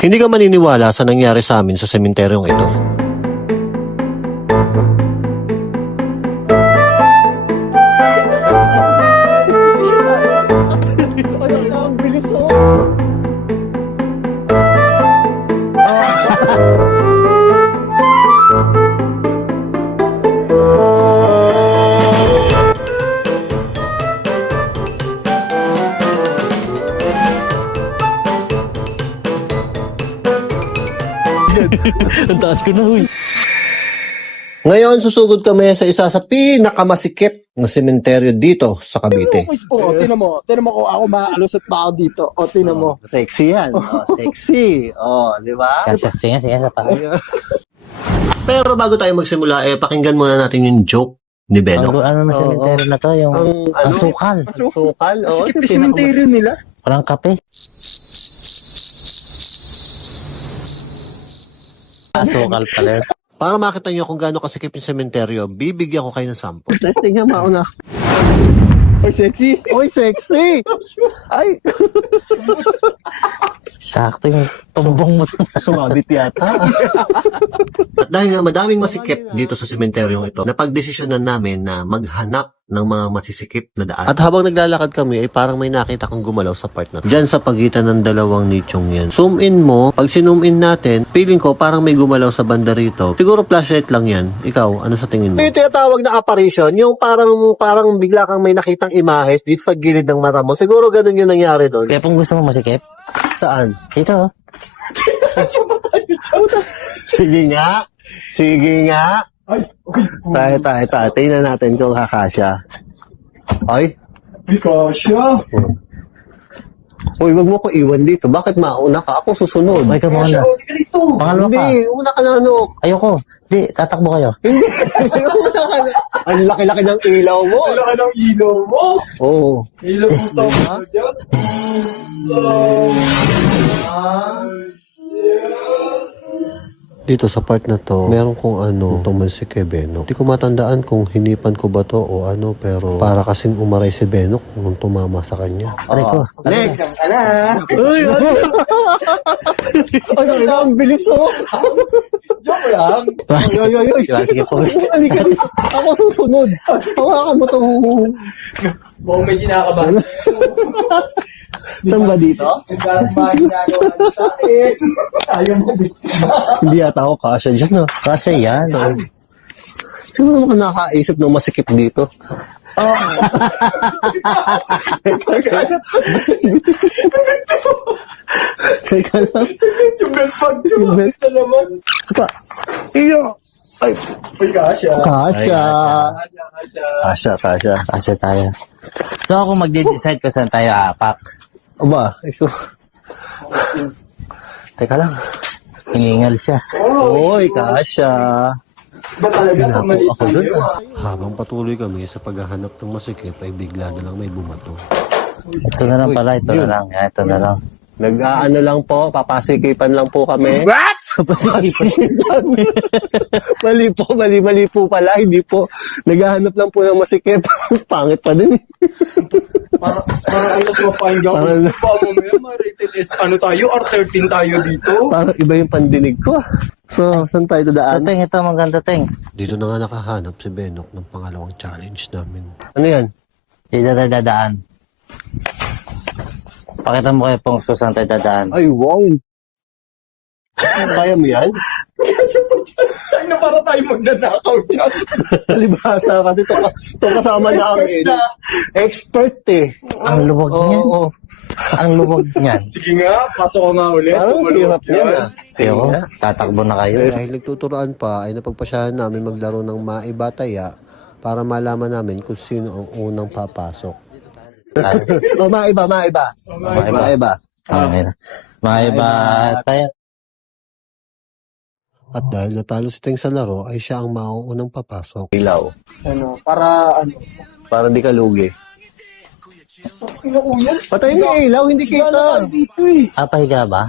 Hindi ka maniniwala sa nangyari sa amin sa sementeryong ito. Ang bilis oh. Ang taas ko na, huy. Ngayon, susugod kami sa isa sa pinakamasikip na sementeryo dito sa Cavite. Oh, tinan mo kung ako maalusot pa ako dito. O, tinan mo. Sexy yan. Sexy. Di ba? Sige sa pa. Pero bago tayo magsimula, pakinggan muna natin yung joke ni Beno. Ano na cemetery na to? Yung ang sukal. Sukal? Oo. Sikip cemetery nila. Parang kape. Sukal pala. Para makita nyo kung gaano kasikip yung sementeryo, bibigyan ko kayo ng sample. Testing nga mauna. Oy, sexy. Oy, sexy. Ay. Sakto yung tumbong mo. Sumabit yata. At dahil nga madaming masikip dito sa sementeryong ito, napagdesisyonan namin na maghanap ng mga masisikip na daan. At habang naglalakad kami, ay parang may nakita kong gumalaw sa part na to. Diyan sa pagitan ng dalawang nichong yan. Zoom in mo, pag sinum in natin, feeling ko parang may gumalaw sa banda rito. Siguro flashlight lang yan. Ikaw, ano sa tingin mo? Yung tinatawag na apparition, yung parang bigla kang may nakitang imahes dito sa gilid ng mata mo. Siguro ganun yung nangyari doon. Kaya pong gusto mo masikip? Saan? Ito. Sige nga. Sige nga. Tayo. Tingnan natin kung kakasya. Ay. Kasya. Uy, wag mo ko iwan dito. Bakit mauna ka? Ako susunod. Ay, ka muna. Pangalawa ka. Hindi, una ka na ano. Ayoko. Di, tatakbo kayo. Hindi, una ka na. Ang laki-laki ng ilaw mo. Ang laki ng ilaw mo. Oo. Ilaw mo tao dyan. Dito sa part na to, meron kong tumalsik kay Benok. Hindi ko matandaan kung hinipan ko ba to o ano, pero para kasing umaray si Benok nung tumama sa kanya. Aray ko. Next! Uy, ay, ang bilis oh. Joke lang. Sige po. Halika rin. Ako susunod. Hawakan mo to. Mukhang may kinakabahan. Saan ba dito? Ayaw mo. Hindi yata ako kasya dyan. Kasi yan. Sino naman nakakaisip ng masikip dito? Teka lang. Yung best pag sumapit na naman. Saka. Iyo. Ay. Uy, kasya. Kasya. Kasya. Kasya. Kasi tayo. So ako magde-decide kung saan tayo aapak. Aba, ito. Teka lang. Hiningal siya. Oy, kasya. Ba talaga? Ako doon Habang patuloy kami sa paghahanap ng masikip ay bigla na lang may bumato. Ito na lang pala. Ito na lang. Yan, ito na lang. Nag-aano lang po, papasikipan lang po kami. What? Mali po pala, hindi po. Naghahanap lang po ng masikip. Pangit pa din eh. Para ano sa find out. Gusto pa mamaya ma-rated is ano tayo, R13 tayo dito. Parang iba yung pandinig ko. So, saan tayo dadaan? Teng, ito maganda, Teng. Dito na nga nakahanap si Benok ng pangalawang challenge namin. Ano yan? Dito na dadaan. Pakita mo kayo kung saan tayo dadaan. Ay, wow! Kaya mo yan? Ay na para tayo magnanakaw dyan. Palibhasa kasi ito kasama namin. Expert eh. Ang luwag niyan. Oo. Ang luwag niyan. Sige nga, pasok ko nga ulit. Parang hirap yan ah. Kaya ko, tatakbo na kayo. Dahil nagtuturoan pa, ay napagpasyahan namin maglaro ng maibataya para malaman namin kung sino ang unang papasok. Maiba. Maiba tayo. At dahil natalo si Teng sa laro, ay siya ang mauunang papasok. Ilaw. Ano, para ano. Para di ka lugi. Kuya, Patay mo yung ilaw, hindi kita. dito eh. Pahiga ba?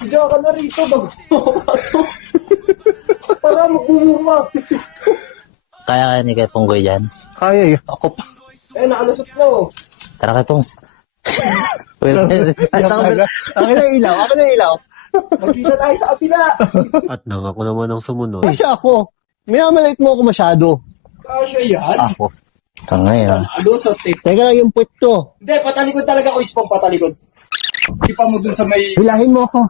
Higa ka na rito bago mapasok. Para magbumuma. Kaya ni kay Punggoy dyan. Kaya yun. Ako pa. Eh, nakalusot na oh. Tara kay Pungs. Well, Akin na ilaw, akin na ilaw. Mag-isa tayo sa kapila. At nang ako naman ang sumunod. Kasi ako. May amalait mo ako masyado. Kasya yan. Ako. tangay ah. Ano sa tape? Teka lang yung puwet ko. Hindi, patalikod talaga ko, Ispong, patalikod. Ipa mo dun sa may... Hilahin mo ako.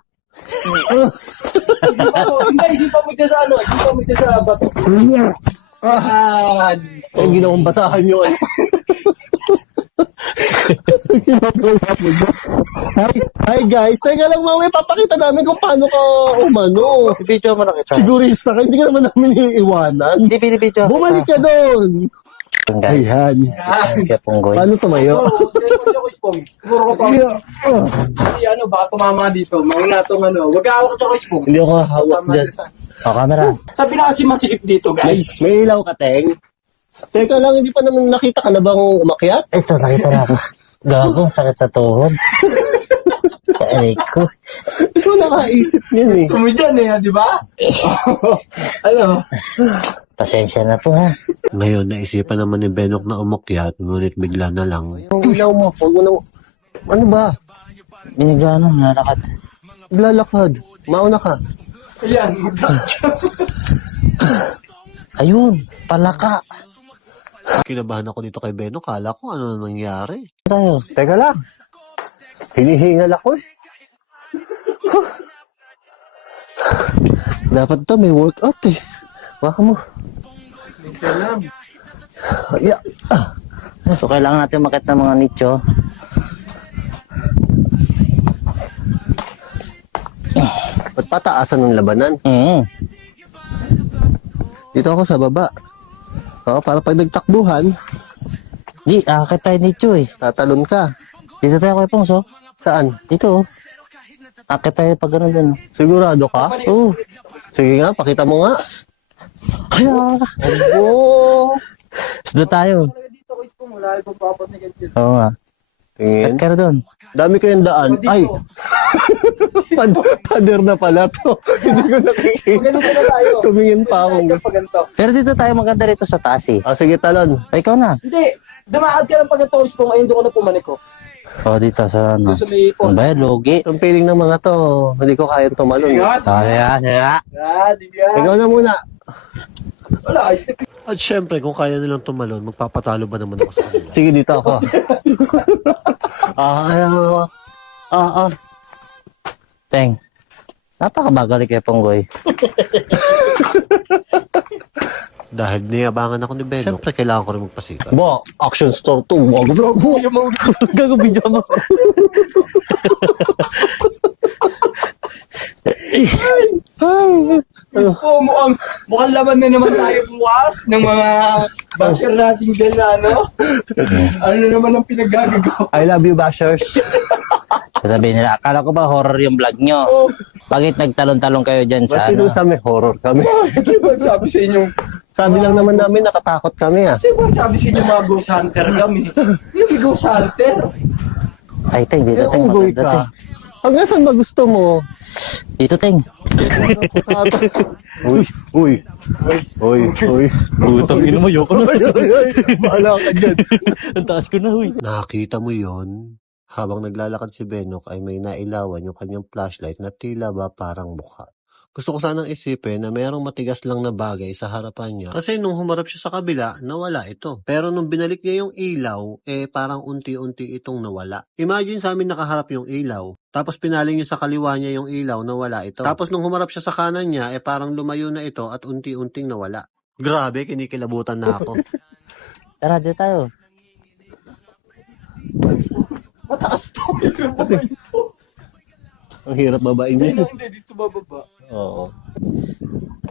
Isipan mo dyan sa ano, isipan mo dyan sa bato. Ay, ginawang basahan yun. Hi guys, teka lang mamaya papakita namin kung paano ka umano. Video mo na kita. Sigurista ka, hindi ka naman namin iiwanan. Hindi video. Bumalik ka doon. Guys, Ayan. kaya punggoy. Paano tumayo? Oo, hindi ko, Ispong. Siguro ko pa. Kasi ano, baka tumama dito. Mauna itong ano. Huwag hawak dyan ko, Ispong. Hindi ako hawak dyan. O, camera. Sabi na kasi masikip dito, guys. May ilaw ka, Teng. Teka lang, hindi pa naman nakita ka na bang umakyat? Ito, nakita na ako. Gago, sakit sa tuhod. Aray ko. Ikaw nakaisip niyan eh. Kumidyan eh, di ba? Ano? Pasensya na po ha. Ngayon, naisipan naman ni Benok na umakyat, ngunit bigla na lang. Yung ilaw mo, huwag mo nang... Ano ba? Binigla ano, nalakad. Lalakad. Mauna ka. Ayan. Ayun, palaka. Kinabahan ako dito kay Benok, kala ko ano nangyari. Tayo. Teka lang. Hinihingal ako eh. Dapat to may workout eh. Baka mo. Yeah. So, kailangan natin makit ng mga nicho. Ba't pataasan ng labanan? Dito ako sa baba. Oo, para pag nagtakbuhan, Di, akit tayo nicho eh. tatalon ka. Dito tayo kay Pongso. Saan? Dito oh. Akit tayo pag ganun dun. Sigurado ka? Oo. Sige nga, pakita mo nga. Kaya. Oo. Isda tayo. Dito ko, Ispong. Wala yung papapat na ganyan. Oo nga. Tingin. Akit doon. Dami kayong daan. Ay! Pader na pala to. Hindi ko nakikita. Ganun pala tayo. Tumingin pa akong... Tayo pag ganito. Pero dito tayo maganda rito sa taas eh. Ah, sige, talon. Ay, ikaw na. Hindi. Dumaad ka ng pag ganito, Ispong. Ayun doon ko na pumanik ko. O, dito sa ano. Doon sa may Ano post. ba yan? Logi. Ang feeling ng mga to, hindi ko kayang tumalon. Sige. Sige. Ikaw na muna. Wala, step. At syempre, kung kaya nilang tumalon, magpapatalo ba naman ako sa kanila? Sige, dito ako. Teng. Napakabagal kay Ponggoy. Dahil niyabangan ako ni Benok, syempre kailangan ko rin magpasikat. Ba, action store to. Wag mo. Gago video mo. Oh, mukhang laman na naman tayo bukas ng mga basher natin dyan na ano. Ano na naman ang pinaggagawa. I love you, bashers. Sasabihin nila, akala ko ba horror yung vlog nyo? Bakit nagtalon-talon kayo dyan sa Sino ano? sa may horror kami? Sino sabi sa inyo? Sabi lang naman namin, natatakot kami ah. Sino sabi sa inyo mga ghost hunter kami? Yung ghost hunter? Ay, Teng, dito Eh, Teng. unggoy Maganda, ka. Teng. Hanggang saan ba gusto mo? Dito, Teng. Uy. Utang ino mo, yoko na. Baala ka dyan. Ang taas ko na, huy. Nakita mo yon? Habang naglalakad si Benok ay may nailawan yung kanyang flashlight na tila ba parang mukha. Gusto ko sanang isipin na merong matigas lang na bagay sa harapan niya kasi nung humarap siya sa kabila, nawala ito. Pero nung binalik niya yung ilaw, parang unti-unti itong nawala. Imagine sa amin nakaharap yung ilaw, tapos pinaling niya sa kaliwa niya yung ilaw, nawala ito. Tapos nung humarap siya sa kanan niya, parang lumayo na ito at unti-unting nawala. Grabe, kinikilabutan na ako. Tara, dito tayo. Mataas to. Ang hirap babain niya. Hindi, dito bababa. Oo.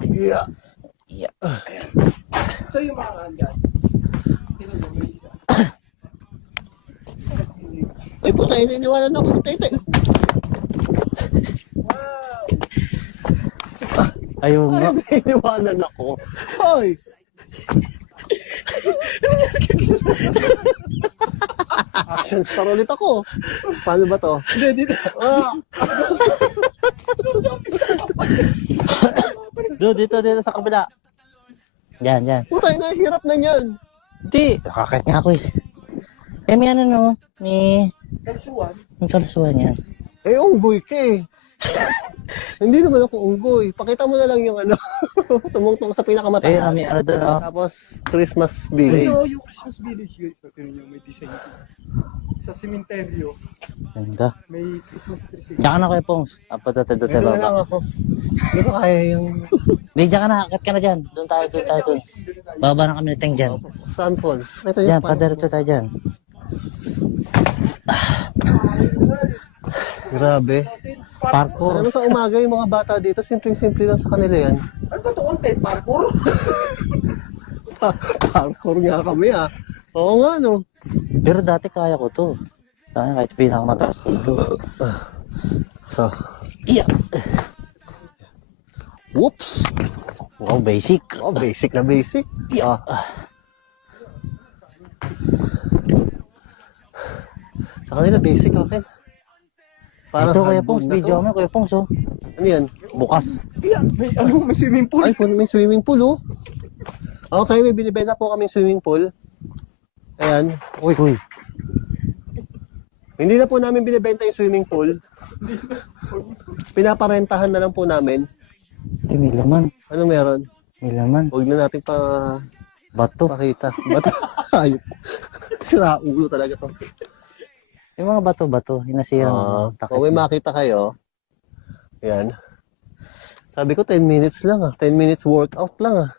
Yeah. So yung mga andyan. Ay puta, ininiwanan ako. Tay. Ayun nga. Ininiwanan ako. Hoy! Action star ulit ako. Paano ba to? Hindi, dito. Dito sa kabila. Yan. Puta, nahihirap na yan. Hindi, nakakit nga ako eh. May ano no, may Kalsuan. Ang kalusuhan yan. Eh, unggoy ka eh. Hindi naman ako unggoy. Pakita mo na lang yung ano. Tumungtong sa pinakamataas. Ayun, kami, ano doon, oh. Tapos, Christmas Village. Ito, yung Christmas village yun. So, tingnan nyo, may design ito. Sa sementeryo, Ganda. may Christmas tree. Diyan ka na Kuya Pongs. Apat doon sa Ito na lang baba. ako. Hindi ko kaya yung... Hindi, diyan ka na. Akat ka na dyan. Doon tayo. Baba na kami ni Teng dyan. Saan po? Ito yung Dyan, padiretso tayo dyan. Grabe. Parkour. Alam mo sa umaga yung mga bata dito, simpleng-simple lang sa kanila yan. Ano ba ito? Content parkour? Parkour nga kami ah. Oo nga no. Pero dati kaya ko to. Kahit pinakamataas ko ito. So, Iya. whoops. Wow, basic. Oh, basic na basic. Yeah. Sa kanila basic okay. Ito Kuya hardboard Pongs, na video to. kami Kuya Pongs oh. Ano yan? Bukas. May swimming pool. Ay, may swimming pool oh. Okay, may binibenta po kaming swimming pool. Ayan. Uy. Uy. Hindi na po namin binibenta yung swimming pool. Pinaparentahan na lang po namin. Ay, may laman. Anong meron? May laman. Huwag na natin Bato. pakita. Ba't? Ayop. Sira ulo talaga to. Yung mga bato-bato. Hinasira Kung may makita kayo, yan. Sabi ko 10 minutes lang ah. 10 minutes workout lang ah.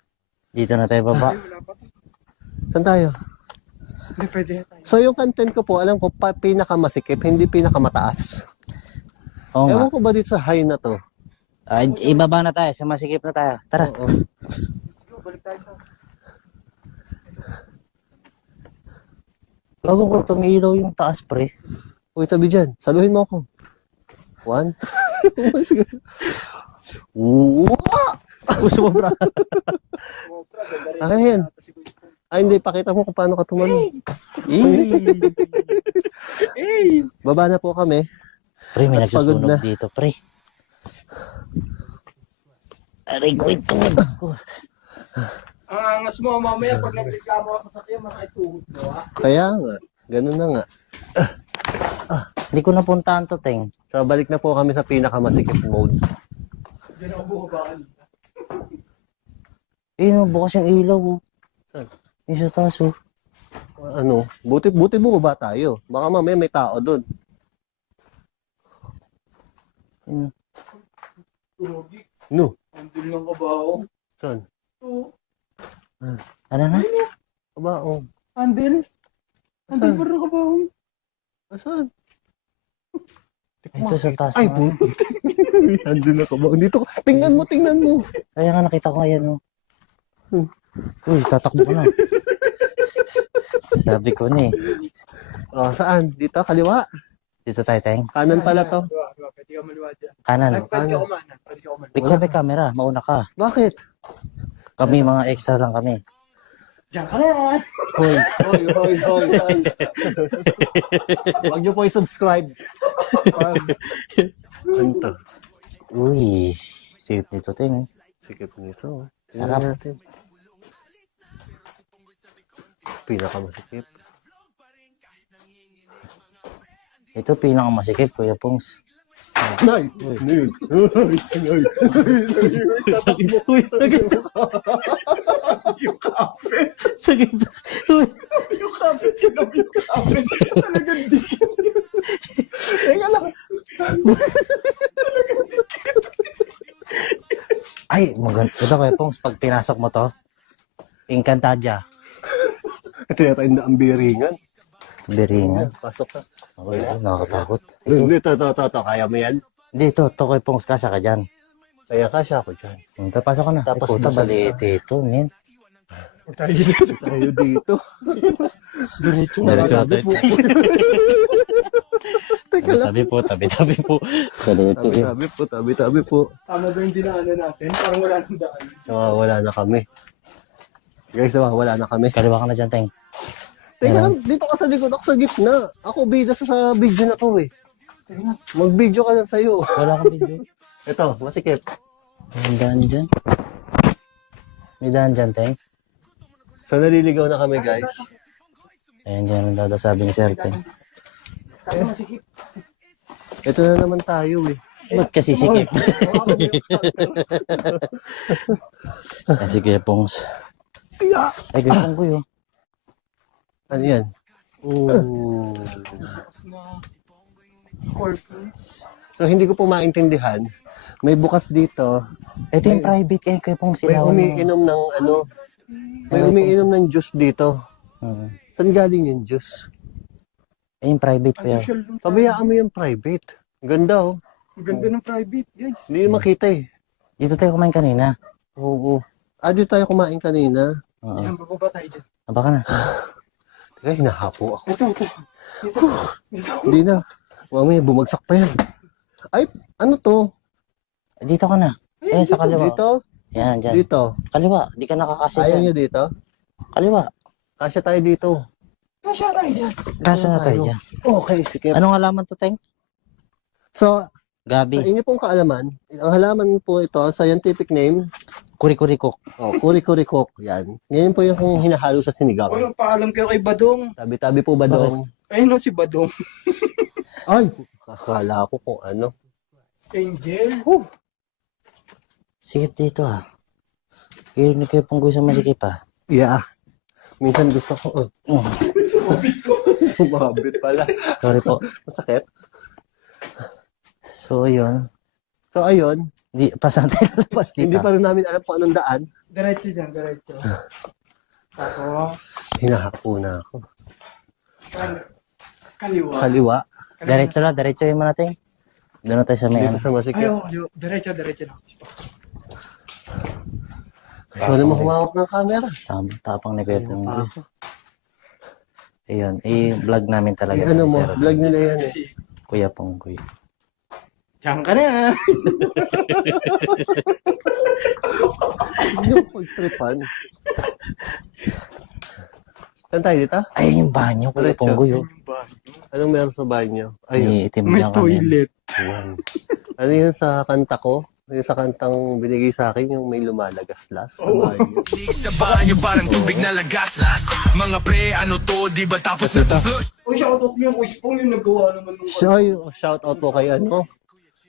Dito na tayo baba. Saan tayo? Hindi pwede tayo. So yung content ko po, alam ko, pinakamasikip, hindi pinakamataas. Oo nga. Ewan ko ba dito sa high na to? Ay, ibaba na tayo. Sa masikip na tayo. Tara. Oo. Balik tayo sa... Bago ko tumilaw yung taas pre. Uy, sabi dyan, saluhin mo ako. 1. Sige. Ako sumabra. Akin yan. Ay, hindi. Pakita mo kung paano ka tumalon. Baba na po kami. Pre, may Pagod na. nagsusunog dito pre. Aray ko ito. Ang angas mo, mamaya pag nagreklamo ka sa sakyan, masakit tuhod mo, ha? Kaya nga. Ganun na nga. Hindi ko napuntahan to, Teng. So, balik na po kami sa pinakamasikip mode. Diyan ako bumabaan. Eh, bukas yung ilaw oh. Saan? Yung sa taas oh. Ano? Buti bumaba tayo. Baka mamaya may tao doon. Yun. Turogi. No. Andun lang kabaong. Saan? Oo. Ano na? Kabaong. Andil. Andil Saan? pa rin kabaong. Saan? Ito sa taas. Ay, na. po. Andun na kabaong. Dito ka. Tingnan mo. Kaya nga nakita ko ayan oh. Hmm. Uy, tatakbo ko na. Sabi ko na eh. Oh, saan? Dito, kaliwa. Dito tayo, Teng. Kanan pala to. Diba, pwede ka maliwa dyan. Kanan. Ay, pwede ka kumanan. Pwede ka kumanan. Wait, may camera. Mauna ka. Bakit? Kami, mga extra lang kami. Diyan ka na. Hoy. Saan? Huwag niyo po i-subscribe. Ano to? Uy, safe nito, Teng. Sikip nito. Sarap. Tingnan natin. Pinakamasikip. Ito pinakamasikip, Kuya Pongs. Nay! Nay! Uy, sakit. Yung kape. Sakit. Uy. Yung kape. Sinabi yung kape. Talagang dikit. Teka lang. Ay, maganda. Ito, Kuya Pongs, pag pinasok mo to, Encantadia. Ito yata yung naambiringan. Biringan. Pasok ka. Okay, nakakatakot. Ito. Kaya mo yan? Hindi, ito, Kuya Pongs, kasya ka dyan. Kaya kasya ako dyan. Pasok ka na. Tapos Ay, puta, basag baliit ito, men. Tayo dito. Diretso na. Diretso Tabi po. Teka lang. Tabi po. Salito yun. Tabi po. Tama ba yung dinaanan natin? Parang wala nang daan. Nawawala na kami. Guys, nawawala na kami. Kaliwa ka na dyan, Teng. Teka lang, dito ka sa likod, ako sa gitna. Ako bida sa video na to eh. Mag-video ka lang sa'yo. Wala kang video. Ito, masikip. May daan dyan. May daan dyan, Teng. So naliligaw na kami guys. Ayan dyan ang dadasabi ni Sir, Teng. Ito na naman tayo eh. Ba't kasi sikip? Kasi kaya pongs. Ay, kaya pong kuyo. Ano yan? Ooh. Corpus. So, hindi ko po maintindihan. May bukas dito. Ito yung private eh, kaya pong May sila. umiinom ng ano. May umiinom ng juice dito. Saan galing yung juice? Ay, yung private Ang kaya. social room. Pabayaan mo yung private. Ganda oh. Ang ganda ng private, guys. Hindi na makita eh. Dito tayo kumain kanina. Oo. Dito tayo kumain kanina. Oo. Yan, bababa tayo dyan. Baka na. Teka, hinahapo ako. Ito. Hindi na. Mamaya, bumagsak pa yan. Ay, ano to? Dito ka na. Ayan, sa kaliwa. Dito? Yan, dyan. Dito. Kaliwa. Di ka nakakasya Ayaw dyan. niyo dito? Kaliwa. Kasya tayo dito. Kasya tayo dyan. Kasya na tayo dyan. Okay, sige. Anong halaman to, Teng? So, sa Gabi. inyo pong kaalaman, ang halaman po ito, scientific name, Kuri-kuri-cook. kuri-kuri-kok. Yan. Yan po yung hinahalo sa sinigang. Uy, paalam kayo kay Badong. Tabi-tabi po ba dong? Ayun no, si Badong. Ay, akala ko kung ano. Angel. Sikip dito ah. Kirinig kayo pong gusto masikip ah. Yeah. Minsan gusto ko, sumabit pala. Sorry po. Masakit. So, yun. So, ayun. Di, pasan tayo lalabas dito. Hindi pa rin namin alam kung anong daan. Diretso dyan, diretso. Tapos, Hinahapo na ako. kaliwa. Kaliwa. Diretso lang, diretso yung natin. Doon na tayo sa may Dito ano. sa masikip. Ayaw. Diretso lang. Ikaw naman humawak ng camera. Tapang ni Kuya Ayun Punggoy. pa ako. Ayun, i-vlog namin talaga. Ano mo, Sir vlog nila yan eh. Kuya Punggoy. Diyan ka na. Hindi mo pagtripan. Saan tayo dito? Ay, yung banyo, Kuya Diretso. Punggoy. Oh. Anong meron sa banyo? Ayun. May itim May dyan kami. toilet. Ayan. Ano yun sa kanta ko? Yung sa kantang binigay sa akin, yung may lumalagaslas sa banyo. Sa banyo parang tubig na lagaslas. Mga pre, ano to, di ba tapos na to flush? Uy, shoutout mo yung Uispong yung nagawa naman nung So, shout out po kay ano,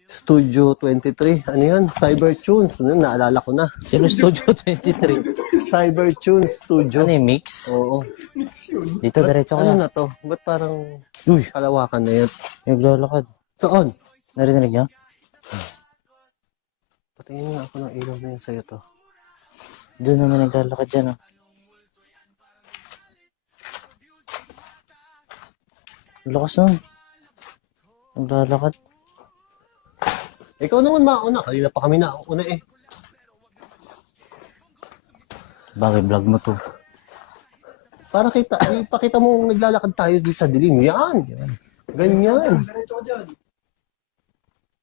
Studio 23. Ano yun? Cybertunes. Ano, naalala ko na. Sino Studio 23? Cybertunes Studio. Ano yung mix? Oo. mix yun. Dito, diretso Ano kaya. na to? Ba't parang Uy, kalawakan na yan? naglalakad. Saan? Narinig niyo? Patingin nga ako ng ilaw na yun sa'yo to. Doon naman naglalakad dyan. Oh. Lakas nun. Naglalakad. Ikaw naman mauna. Kanina pa kami nauna eh. Bagay, vlog mo to. Para ipakita mo naglalakad tayo dito sa dilim. Yan. Ganyan. Diretso ka dyan.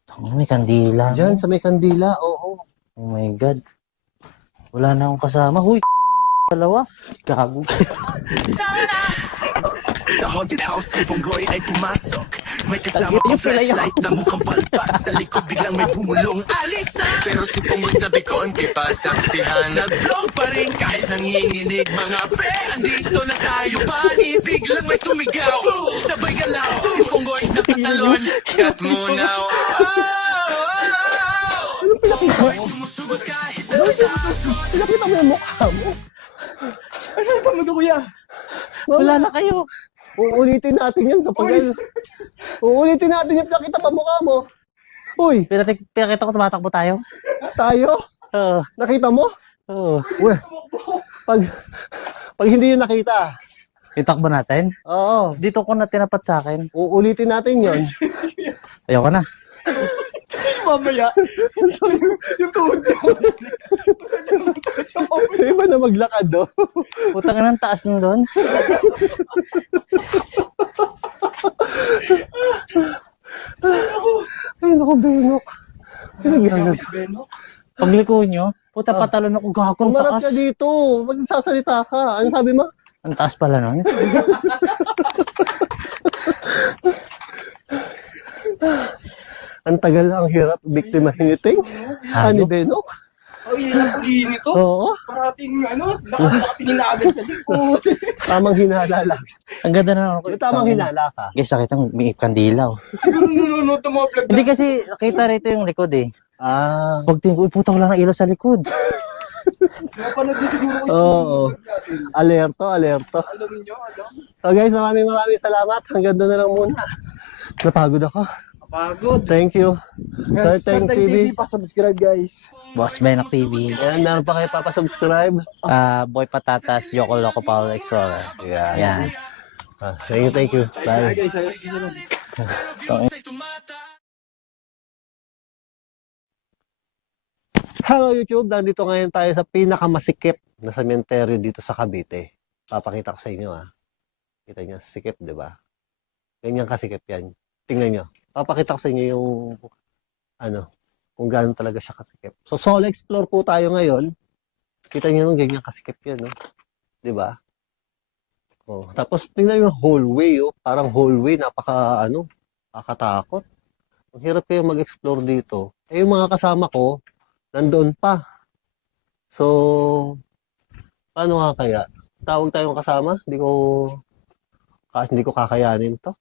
Tangina, may kandila. Diyan sa may kandila. Oo. Oh my God. Wala na akong kasama. Huy, dalawa. Gago kayo. Sa haunted house, si Punggoy ay pumasok. May kasama pang flashlight na mukhang palpak. Sa likod biglang may bumulong alis na. Pero si Punggoy sabi ko ang kipasaksihan. Nag-vlog pa rin kahit nanginginig. Mga pre, andito na tayo. Pag-ibig lang may sumigaw. Sabay galaw, si Punggoy nakatalon. Cut mo now. May sumusugod kahit Pinakita mo yung mukha mo. Ano tama to, kuya? Wala na kayo. Uulitin natin yan kapag uulitin natin yung pinakita pa mukha mo. Uy, Pinakita ko tumatakbo tayo. tayo? Oo. Nakita mo? Oo. Uy, pag hindi yun nakita, Itakbo natin. oo, Dito ko na tinapat sa akin. uulitin natin yon. Ayoko na. Mamaya. yung tuhod ko. Iba na maglakad do. Putang ina, ang taas nung doon. Ay, naku, Benok. Pinaglalag. Benok. Pagliko nyo, puta patalon ako. Gagong Umarap taas. ka dito. Magsasalita ka. Ano sabi mo? Ang taas pala nun. Ang tagal ang hirap biktima hiniting. Ani Benok. Oh, yun ang uli nito. Oo, Parating nakatingin na agad sa likod. tamang hinala lang. Ang ganda na ako. Tamang hinala ka. Guys, nakita mo, may kandila. Siguro nanonood ng mga vlog Hindi kasi, nakita rito yung likod eh. Ah, Pag tingin ko, uy, puta, wala ng ilaw sa likod. Napanood na siguro ko oo. natin. Alerto, alerto. Alam niyo, alam. So guys, maraming salamat. Hanggang doon na lang muna. Napagod ako. Pagod. Thank you. Sir Teng TV. Pa-subscribe guys. Boss Benak TV. Ayan, meron pa kayo papasubscribe. Boy Patatas, Joko Loco Paul Explorer. Ayan. Yan. Thank you. Bye. Guys, Hello YouTube, nandito ngayon tayo sa pinakamasikip na sementeryo dito sa Cavite. Papakita ko sa inyo Kita niyo, sikip, di ba? Ganyan kasikip yan. Tingnan nyo. Papakita ko sa inyo yung kung gaano talaga siya kasikip. So, solo explore po tayo ngayon. Kita nyo nung ganyan kasikip yan, no? Di ba? Oh, tapos tingnan nyo yung hallway, Parang hallway, nakakatakot. Ang hirap kayo mag-explore dito. Yung mga kasama ko, nandoon pa. So, paano nga kaya? Tawag tayong kasama? Hindi ko kakayanin to.